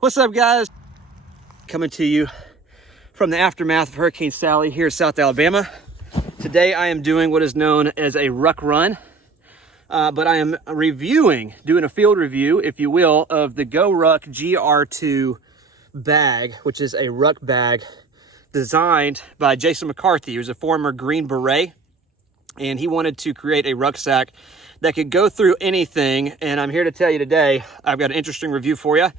What's up, guys? Coming to you from the aftermath of Hurricane Sally here in South Alabama. Today I am doing what is known as a ruck run, but I am doing a field review, if you will, of the GORUCK GR2 bag, which is a ruck bag designed by Jason McCarthy, who's a former Green Beret, and he wanted to create a rucksack that could go through anything. And I'm here to tell you today, I've got an interesting review for you.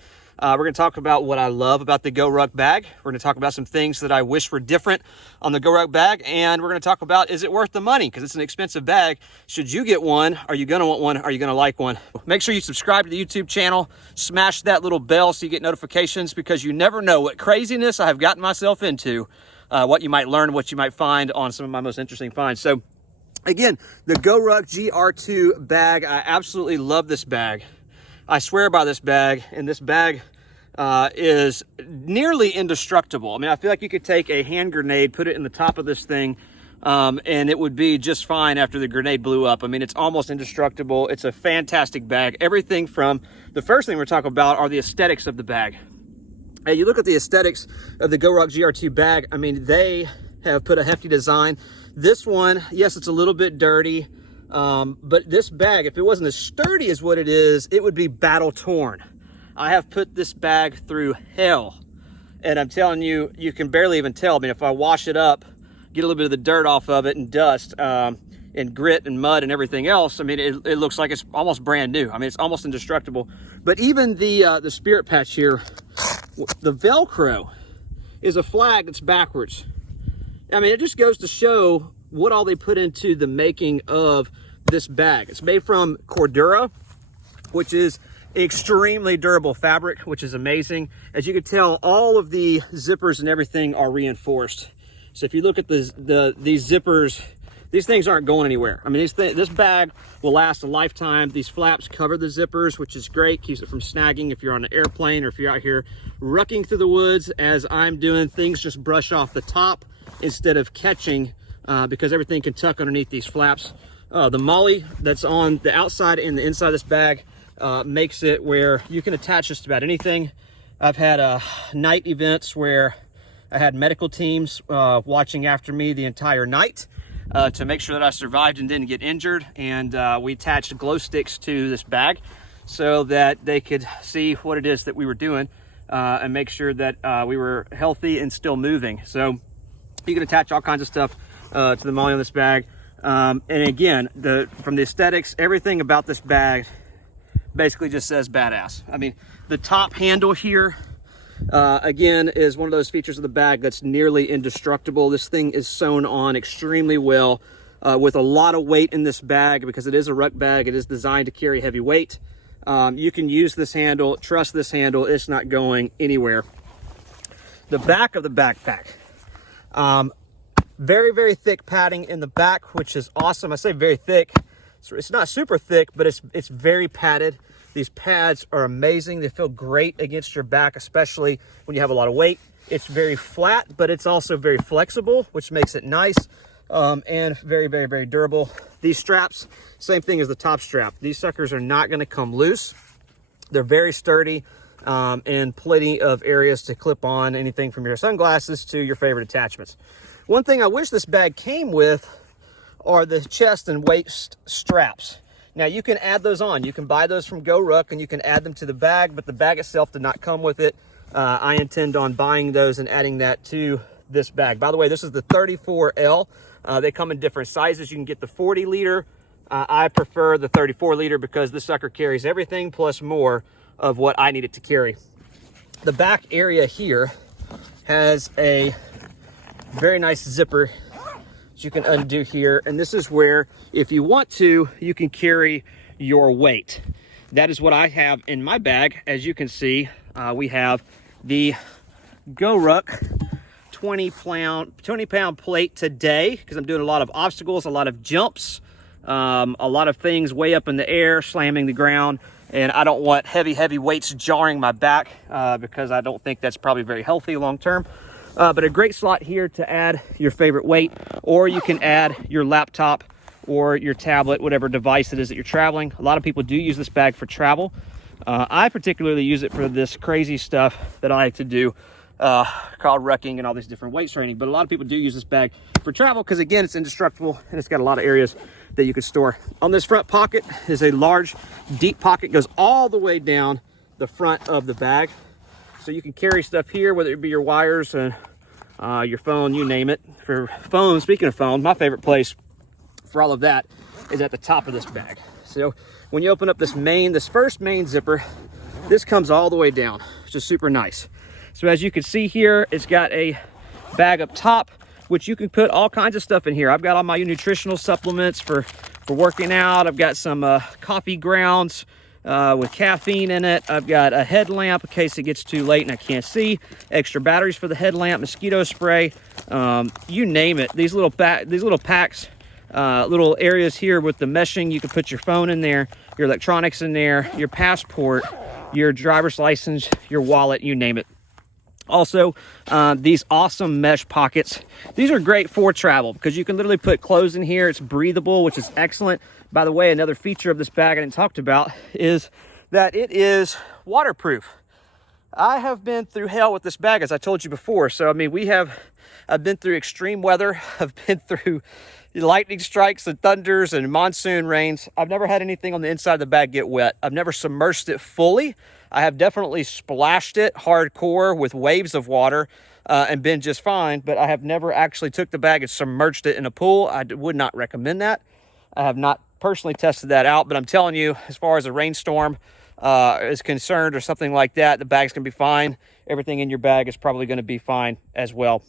We're going to talk about what I love about the GORUCK bag. We're going to talk about some things that I wish were different on the GORUCK bag. And we're going to talk about, is it worth the money? Because it's an expensive bag. Should you get one? Are you going to want one? Are you going to like one? Make sure you subscribe to the YouTube channel. Smash that little bell so you get notifications, because you never know what craziness I have gotten myself into, what you might learn, what you might find on some of my most interesting finds. So again, the GORUCK GR2 bag. I absolutely love this bag. I swear by this bag, and this bag is nearly indestructible. I mean, I feel like you could take a hand grenade, put it in the top of this thing, and it would be just fine after the grenade blew up. I mean, it's almost indestructible. It's a fantastic bag. Everything from, the first thing we're talking about are the aesthetics of the bag. Hey, you look at the aesthetics of the GORUCK GR2 bag. I mean, they have put a hefty design. This one, yes, it's a little bit dirty. But this bag, if it wasn't as sturdy as what it is, it would be battle torn. I have put this bag through hell, and I'm telling you, you can barely even tell. I mean, if I wash it up, get a little bit of the dirt off of it and dust, and grit and mud and everything else, I mean, it looks like it's almost brand new. I mean, it's almost indestructible. But even the spirit patch here, the Velcro is a flag that's backwards. I mean, it just goes to show what all they put into the making of this bag. It's made from Cordura, which is extremely durable fabric, which is amazing. As you can tell, all of the zippers and everything are reinforced. So if you look at these zippers, these things aren't going anywhere. I mean, this bag will last a lifetime. These flaps cover the zippers, which is great. Keeps it from snagging if you're on an airplane or if you're out here rucking through the woods, as I'm doing. Things just brush off the top instead of catching, because everything can tuck underneath these flaps. The MOLLE that's on the outside and the inside of this bag makes it where you can attach just about anything. I've had night events where I had medical teams watching after me the entire night to make sure that I survived and didn't get injured. And we attached glow sticks to this bag so that they could see what it is that we were doing and make sure that we were healthy and still moving. So you can attach all kinds of stuff to the MOLLE on this bag. And again, from the aesthetics, everything about this bag basically just says badass. I mean, the top handle here, again, is one of those features of the bag that's nearly indestructible. This thing is sewn on extremely well, with a lot of weight in this bag, because it is a ruck bag. It is designed to carry heavy weight. You can use this handle, trust this handle, it's not going anywhere. The back of the backpack, very, very thick padding in the back, which is awesome. I say very thick. It's not super thick, but it's very padded. These pads are amazing. They feel great against your back, especially when you have a lot of weight. It's very flat, but it's also very flexible, which makes it nice, and very, very, very durable. These straps, same thing as the top strap. These suckers are not going to come loose. They're very sturdy, and plenty of areas to clip on anything from your sunglasses to your favorite attachments. One thing I wish this bag came with are the chest and waist straps. Now, you can add those on. You can buy those from GORUCK and you can add them to the bag, but the bag itself did not come with it. I intend on buying those and adding that to this bag. By the way, this is the 34L. They come in different sizes. You can get the 40 liter. I prefer the 34 liter because this sucker carries everything plus more of what I need it to carry. The back area here has a very nice zipper that you can undo here, and this is where, if you want to, you can carry your weight. That is what I have in my bag. As you can see, we have the GORUCK 20-pound plate today, because I'm doing a lot of obstacles, a lot of jumps, a lot of things way up in the air, slamming the ground, and I don't want heavy weights jarring my back, because I don't think that's probably very healthy long term. But a great slot here to add your favorite weight, or you can add your laptop or your tablet, whatever device it is that you're traveling. A lot of people do use this bag for travel. I particularly use it for this crazy stuff that I like to do, called wrecking and all these different weights training. But a lot of people do use this bag for travel because, again, it's indestructible and it's got a lot of areas that you can store. On this front pocket is a large, deep pocket, goes all the way down the front of the bag. So you can carry stuff here, whether it be your wires and your phone, you name it. For phone, speaking of phone, my favorite place for all of that is at the top of this bag. So when you open up this first main zipper, this comes all the way down, which is super nice. So as you can see here, it's got a bag up top, which you can put all kinds of stuff in here. I've got all my nutritional supplements for working out. I've got some coffee grounds with caffeine in it. I've got a headlamp in case it gets too late and I can't see. Extra batteries for the headlamp, mosquito spray, you name it. These little packs, little areas here with the meshing. You can put your phone in there, your electronics in there, your passport, your driver's license, your wallet, you name it. Also, these awesome mesh pockets. These are great for travel because you can literally put clothes in here. It's breathable, which is excellent. By the way, another feature of this bag I didn't talk about is that it is waterproof. I have been through hell with this bag, as I told you before. So, I mean, I've been through extreme weather. I've been through lightning strikes and thunders and monsoon rains. I've never had anything on the inside of the bag get wet. I've never submerged it fully. I have definitely splashed it hardcore with waves of water and been just fine, but I have never actually took the bag and submerged it in a pool. I would not recommend that. I have not personally tested that out, but I'm telling you, as far as a rainstorm is concerned or something like that, the bag's gonna be fine. Everything in your bag is probably gonna be fine as well.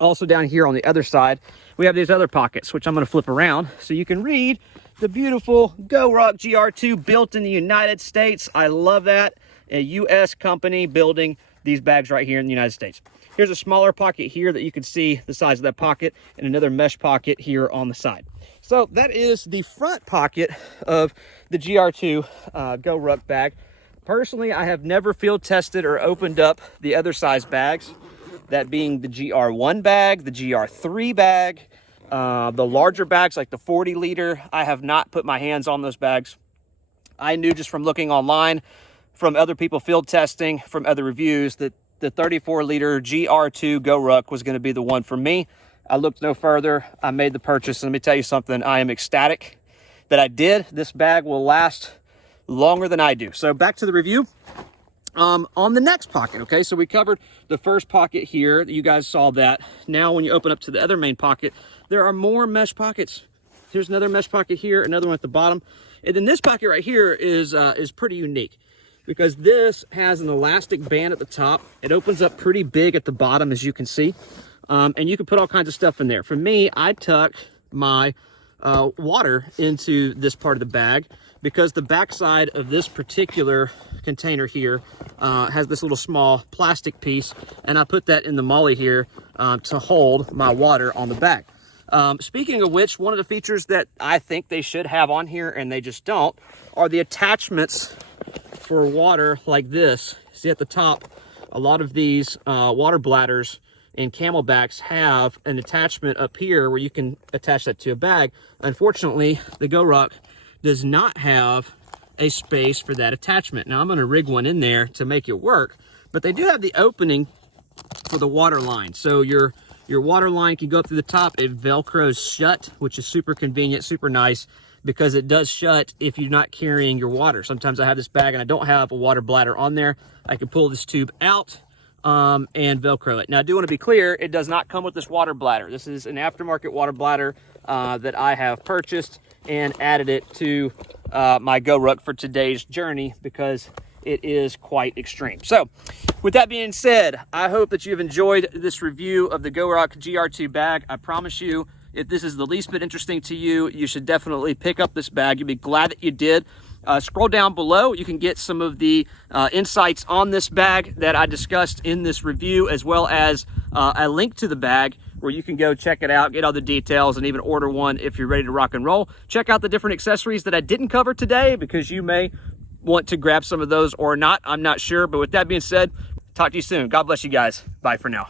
Also down here on the other side, we have these other pockets, which I'm gonna flip around so you can read the beautiful GORUCK GR2, built in the United States. I love that. A U.S. company building these bags right here in the United States. Here's a smaller pocket here that you can see the size of that pocket, and another mesh pocket here on the side. So that is the front pocket of the GR2 GORUCK bag. Personally, I have never field tested or opened up the other size bags, that being the GR1 bag, the GR3 bag, the larger bags like the 40 liter. I have not put my hands on those bags. I knew just from looking online, from other people field testing, from other reviews, that the 34 liter GR2 GORUCK was going to be the one for me. I looked no further. I made the purchase. And let me tell you something. I am ecstatic that I did. This bag will last longer than I do. So back to the review. On the next pocket, okay, so we covered the first pocket here. You guys saw that. Now when you open up to the other main pocket, there are more mesh pockets. Here's another mesh pocket here, another one at the bottom. And then this pocket right here is pretty unique because this has an elastic band at the top. It opens up pretty big at the bottom, as you can see. And you can put all kinds of stuff in there. For me, I tuck my water into this part of the bag because the backside of this particular container here has this little small plastic piece, and I put that in the molly here to hold my water on the back. Speaking of which, one of the features that I think they should have on here, and they just don't, are the attachments for water like this. See at the top, a lot of these water bladders and camelbacks have an attachment up here where you can attach that to a bag. Unfortunately, the GORUCK does not have a space for that attachment. Now I'm going to rig one in there to make it work, but they do have the opening for the water line. So your water line can go up to the top. It velcros shut, which is super convenient, super nice, because it does shut if you're not carrying your water. Sometimes I have this bag and I don't have a water bladder on there. I can pull this tube out and velcro it. Now I do want to be clear, it does not come with this water bladder. This is an aftermarket water bladder that I have purchased and added it to my GORUCK for today's journey because it is quite extreme. So with that being said, I hope that you've enjoyed this review of the GORUCK GR2 bag. I promise you, if this is the least bit interesting to you, you should definitely pick up this bag. You'll be glad that you did. Scroll down below. You can get some of the insights on this bag that I discussed in this review, as well as a link to the bag where you can go check it out, get all the details, and even order one if you're ready to rock and roll. Check out the different accessories that I didn't cover today because you may want to grab some of those or not. I'm not sure. But with that being said, talk to you soon. God bless you guys. Bye for now.